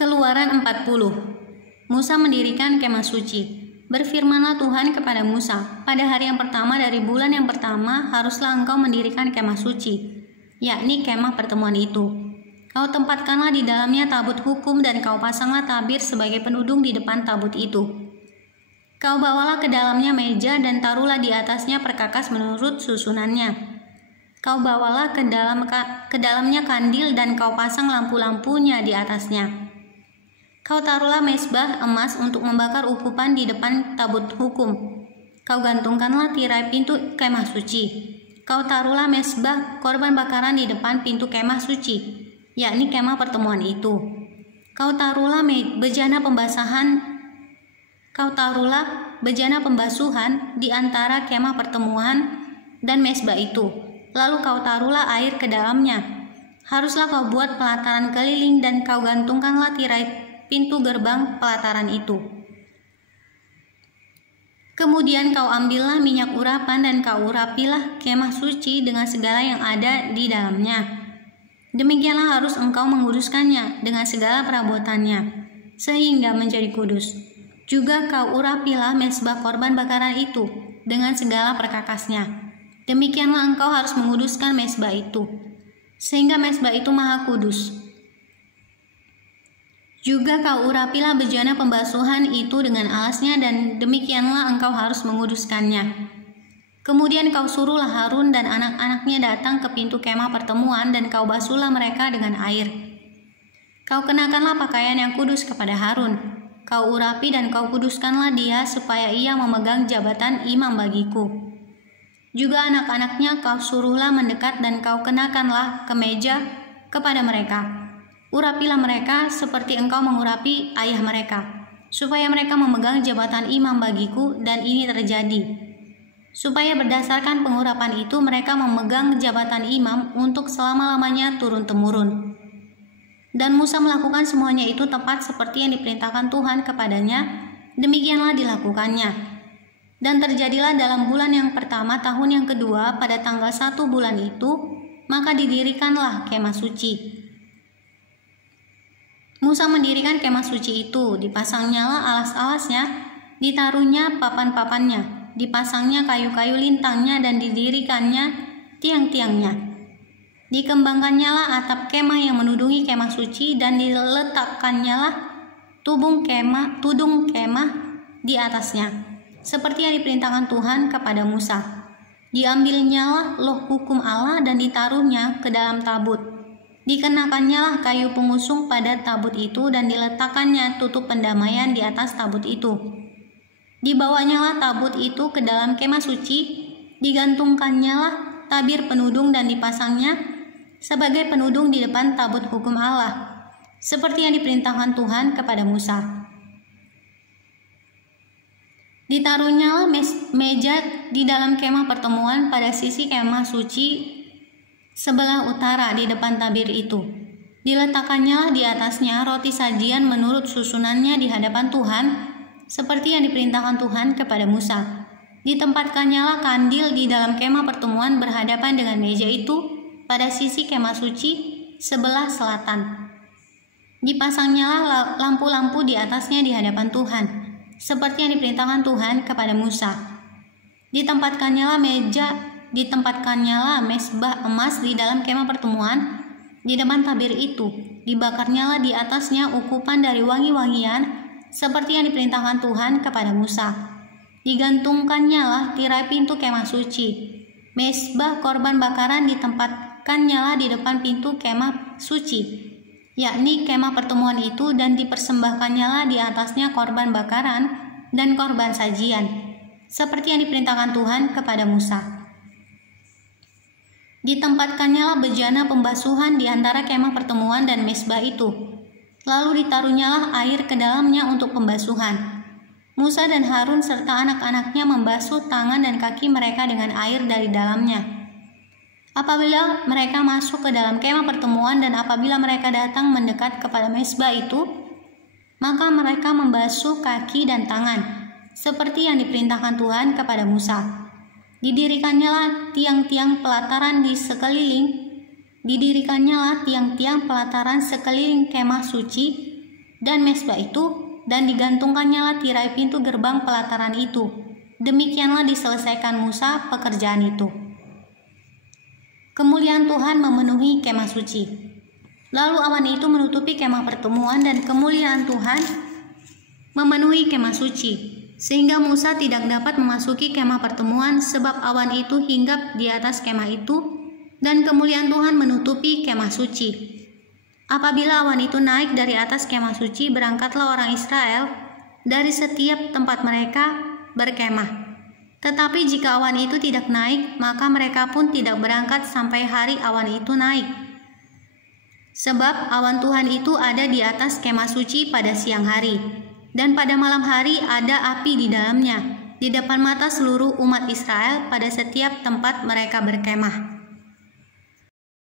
Keluaran 40. Musa mendirikan kemah suci. Berfirmanlah Tuhan kepada Musa, pada hari yang pertama dari bulan yang pertama haruslah engkau mendirikan kemah suci, yakni kemah pertemuan itu. Kau tempatkanlah di dalamnya tabut hukum dan kau pasanglah tabir sebagai penudung di depan tabut itu. Kau bawalah ke dalamnya meja dan taruhlah di atasnya perkakas menurut susunannya. Kau bawalah ke dalamnya kandil dan kau pasang lampu-lampunya di atasnya. Kau taruhlah mezbah emas untuk membakar ukupan di depan tabut hukum. Kau gantungkanlah tirai pintu kemah suci. Kau taruhlah mezbah korban bakaran di depan pintu kemah suci, yakni kemah pertemuan itu. Kau taruhlah bejana pembasuhan di antara kemah pertemuan dan mezbah itu. Lalu kau taruhlah air ke dalamnya. Haruslah kau buat pelataran keliling dan kau gantungkanlah tirai pintu gerbang pelataran itu. Kemudian kau ambillah minyak urapan dan kau urapilah kemah suci dengan segala yang ada di dalamnya. Demikianlah harus engkau menguduskannya dengan segala perabotannya, sehingga menjadi kudus. Juga kau urapilah mezbah korban bakaran itu dengan segala perkakasnya. Demikianlah engkau harus menguduskan mezbah itu, sehingga mezbah itu maha kudus. Juga kau urapilah bejana pembasuhan itu dengan alasnya dan demikianlah engkau harus menguduskannya. Kemudian kau suruhlah Harun dan anak-anaknya datang ke pintu kemah pertemuan dan kau basuhlah mereka dengan air. Kau kenakanlah pakaian yang kudus kepada Harun. Kau urapi dan kau kuduskanlah dia supaya ia memegang jabatan imam bagiku. Juga anak-anaknya kau suruhlah mendekat dan kau kenakanlah kemeja kepada mereka. Urapilah mereka seperti engkau mengurapi ayah mereka, supaya mereka memegang jabatan imam bagiku, dan ini terjadi, supaya berdasarkan pengurapan itu mereka memegang jabatan imam untuk selama-lamanya turun-temurun. Dan Musa melakukan semuanya itu tepat seperti yang diperintahkan Tuhan kepadanya, demikianlah dilakukannya. Dan terjadilah dalam bulan yang pertama tahun yang kedua pada tanggal 1 bulan itu, maka didirikanlah kemah suci. Musa mendirikan kemah suci itu, dipasangnyalah alas-alasnya, ditaruhnya papan-papannya, dipasangnya kayu-kayu lintangnya dan didirikannya tiang-tiangnya. Dikembangkannyalah atap kemah yang menudungi kemah suci dan diletakkannyalah tudung kemah di atasnya, seperti yang diperintahkan Tuhan kepada Musa. Diambilnyalah loh hukum Allah dan ditaruhnya ke dalam tabut. Dikenakannya kayu pengusung pada tabut itu dan diletakkannya tutup pendamaian di atas tabut itu. Dibawanyalah tabut itu ke dalam kemah suci, digantungkannyalah tabir penudung dan dipasangnya sebagai penudung di depan tabut hukum Allah, seperti yang diperintahkan Tuhan kepada Musa. Ditaruhnyalah meja di dalam kemah pertemuan pada sisi kemah suci sebelah utara di depan tabir itu. Diletakkannya di atasnya roti sajian menurut susunannya di hadapan Tuhan, seperti yang diperintahkan Tuhan kepada Musa. Ditempatkannya kandil di dalam kemah pertemuan berhadapan dengan meja itu pada sisi kemah suci sebelah selatan. Dipasangnya lampu-lampu di atasnya di hadapan Tuhan, seperti yang diperintahkan Tuhan kepada Musa. Ditempatkannya mezbah emas di dalam kemah pertemuan di depan tabir itu. Dibakarnyalah di atasnya ukupan dari wangi-wangian seperti yang diperintahkan Tuhan kepada Musa. Digantungkannyalah tirai pintu kemah suci. Mezbah korban bakaran ditempatkannya di depan pintu kemah suci, yakni kemah pertemuan itu, dan dipersembahkannyalah di atasnya korban bakaran dan korban sajian, seperti yang diperintahkan Tuhan kepada Musa. Ditempatkannya bejana pembasuhan di antara kemah pertemuan dan mezbah itu. Lalu ditaruhnyalah air ke dalamnya untuk pembasuhan. Musa dan Harun serta anak-anaknya membasuh tangan dan kaki mereka dengan air dari dalamnya. Apabila mereka masuk ke dalam kemah pertemuan dan apabila mereka datang mendekat kepada mezbah itu, maka mereka membasuh kaki dan tangan, seperti yang diperintahkan Tuhan kepada Musa. Didirikannya tiang-tiang pelataran sekeliling kemah suci dan mesbah itu, dan digantungkannyalah tirai pintu gerbang pelataran itu. Demikianlah diselesaikan Musa pekerjaan itu. Kemuliaan Tuhan memenuhi kemah suci. Lalu awan itu menutupi kemah pertemuan dan kemuliaan Tuhan memenuhi kemah suci, sehingga Musa tidak dapat memasuki kemah pertemuan sebab awan itu hinggap di atas kemah itu dan kemuliaan Tuhan menutupi kemah suci. Apabila awan itu naik dari atas kemah suci, berangkatlah orang Israel dari setiap tempat mereka berkemah. Tetapi jika awan itu tidak naik, maka mereka pun tidak berangkat sampai hari awan itu naik. Sebab awan Tuhan itu ada di atas kemah suci pada siang hari, dan pada malam hari ada api di dalamnya, di depan mata seluruh umat Israel pada setiap tempat mereka berkemah.